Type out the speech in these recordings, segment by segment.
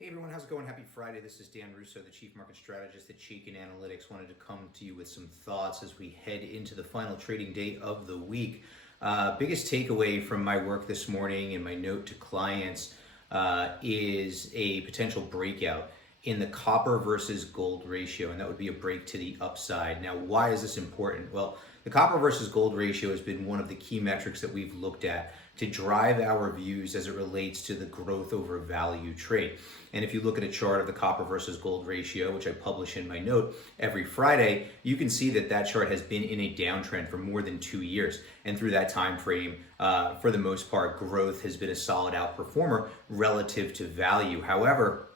Hey everyone, how's it going? Happy Friday. This is Dan Russo, the Chief Market Strategist at Chaikin Analytics. Wanted to come to you with some thoughts as we head into the final trading day of the week. Biggest takeaway from my work this morning and my note to clients is a potential breakout in the copper versus gold ratio, and that would be a break to the upside. Now, why is this important? Well, the copper versus gold ratio has been one of the key metrics that we've looked at to drive our views as it relates to the growth over value trade. And if you look at a chart of the copper versus gold ratio, which I publish in my note every Friday, you can see that that chart has been in a downtrend for more than 2 years. And through that time frame, for the most part, growth has been a solid outperformer relative to value. However,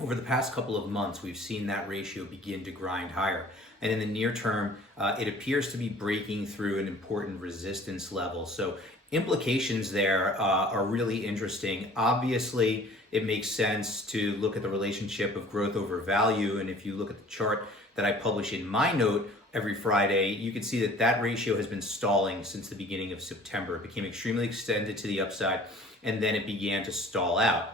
over the past couple of months, we've seen that ratio begin to grind higher. And in the near term, it appears to be breaking through an important resistance level. So implications there are really interesting. Obviously, it makes sense to look at the relationship of growth over value. And if you look at the chart that I publish in my note every Friday, you can see that that ratio has been stalling since the beginning of September. It became extremely extended to the upside, and then it began to stall out.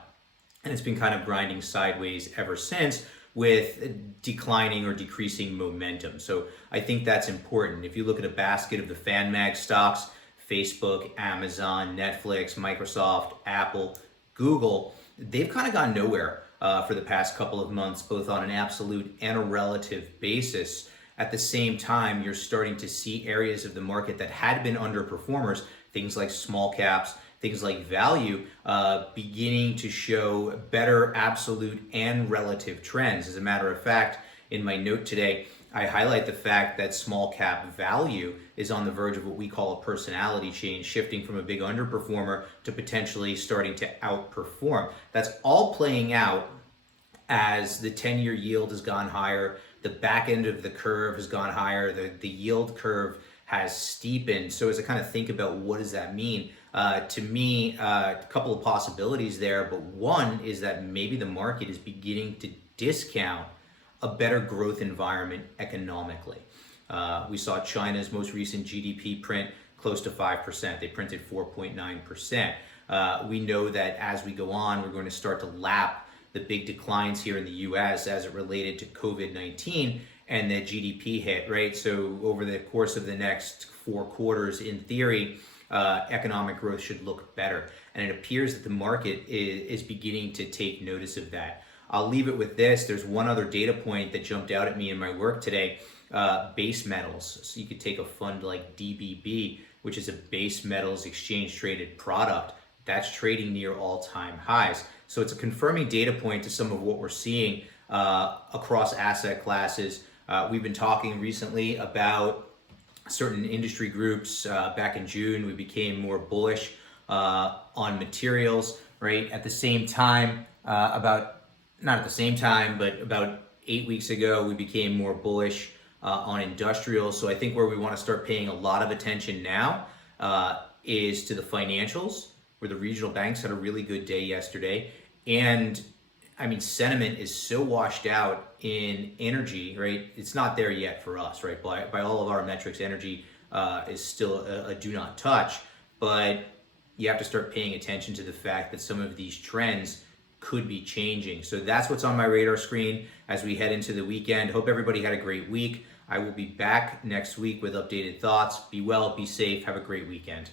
And it's been kind of grinding sideways ever since with declining or decreasing momentum. So I think that's important. If you look at a basket of the FanMag stocks, Facebook, Amazon, Netflix, Microsoft, Apple, Google, they've kind of gone nowhere for the past couple of months, both on an absolute and a relative basis. At the same time, you're starting to see areas of the market that had been underperformers, things like small caps, things like value, beginning to show better absolute and relative trends. As a matter of fact, in my note today, I highlight the fact that small cap value is on the verge of what we call a personality change, shifting from a big underperformer to potentially starting to outperform. That's all playing out as the 10-year yield has gone higher, the back end of the curve has gone higher, the yield curve has steepened. So as I kind of think about what does that mean, to me, a couple of possibilities there, but one is that maybe the market is beginning to discount a better growth environment economically. We saw China's most recent GDP print close to 5%. They printed 4.9%. We know that as we go on, we're going to start to lap the big declines here in the US as it related to COVID-19 and the GDP hit, right? So over the course of the next 4 quarters, in theory, economic growth should look better. And it appears that the market is beginning to take notice of that. I'll leave it with this. There's one other data point that jumped out at me in my work today, base metals. So you could take a fund like DBB, which is a base metals exchange traded product that's trading near all-time highs. So it's a confirming data point to some of what we're seeing across asset classes. We've been talking recently about certain industry groups. Back in June, we became more bullish on materials, right? At the same time, not at the same time, but about 8 weeks ago, we became more bullish on industrials. So I think where we want to start paying a lot of attention now is to the financials, where the regional banks had a really good day yesterday. And I mean, sentiment is so washed out in energy, right? It's not there yet for us, right? By all of our metrics, energy is still a do not touch, but you have to start paying attention to the fact that some of these trends could be changing. So that's what's on my radar screen as we head into the weekend. Hope everybody had a great week. I will be back next week with updated thoughts. Be well, be safe, have a great weekend.